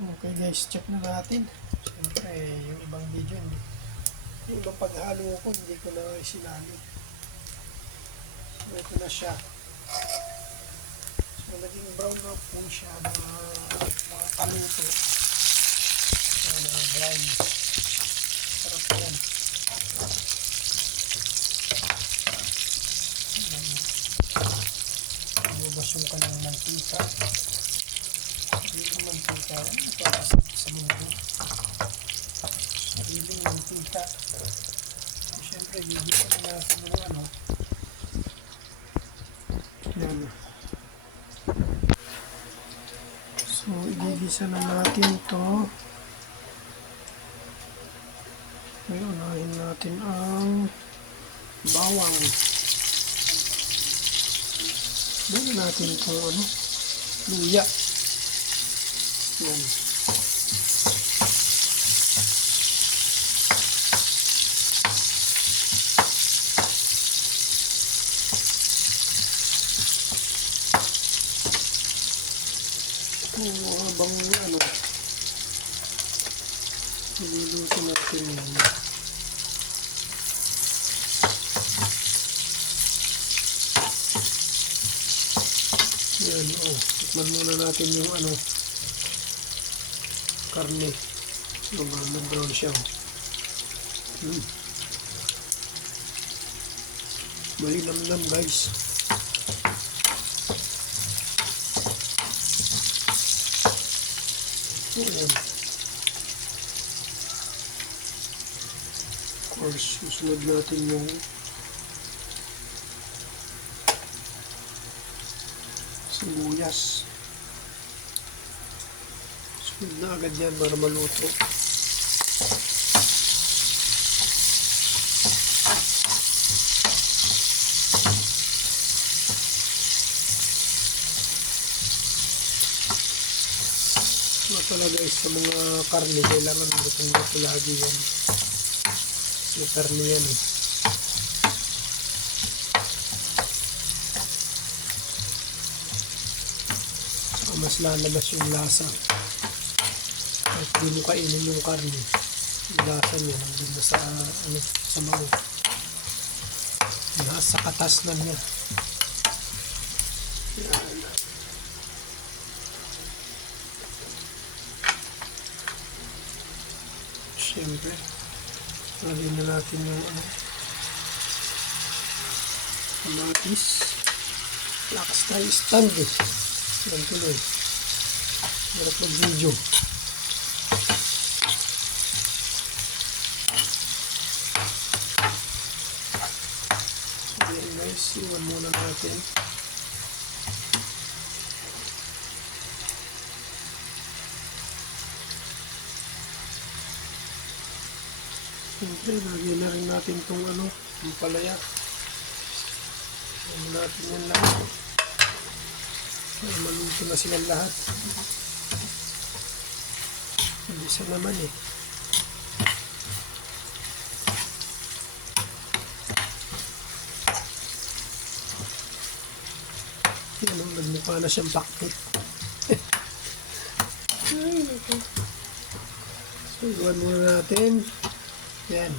Okay guys, check na natin. Siyempre, yung ibang video, hindi. Yung ibang paghalo ko, hindi ko na sinali. So, ito na siya. So, naging brown na po siya na mga kaluto. So, na brown. Sarap yan. Lumabas yung kanyang mantika. Ano napapasok sa mundo? Sariling mantika. So, Siyempre, gigisa na natin yung ano. Yan. So, igigisa na natin to. May unahin natin ang bawang. Gawin natin itong ano, luya. Yan. Oo, habang ano, niluluto natin yun. Yan, oh. Tikman muna natin yung ano, karne. Uh, brown siya. oh. Hmm. Malinamnam guys. Ayan. Of course, susunod natin yung sibuyas. Na agad yan para maluto. Mga pala guys, sa mga karne, kailangan lutong luto lagi yan. Kasi karne yan eh. Saka mas lalabas yung lasa. Kahit di mo kainin yung karne, lasa niya nandun na sa, ano, sa mga nasa katas na niya. Yan. Siyempre, lagyan na natin yung ano, kamatis. Lakas tayo stand eh. Yan tuloy. Hirap mag-video. So, yan guys, iwan muna natin. Siyempre, lagyan na rin natin itong ano, yung palaya. Lagyan natin yan lahat. Para maluto na silang lahat. Isa naman eh. Yan ang nagmukha na siyang naku. So, iwan muna natin. Yan.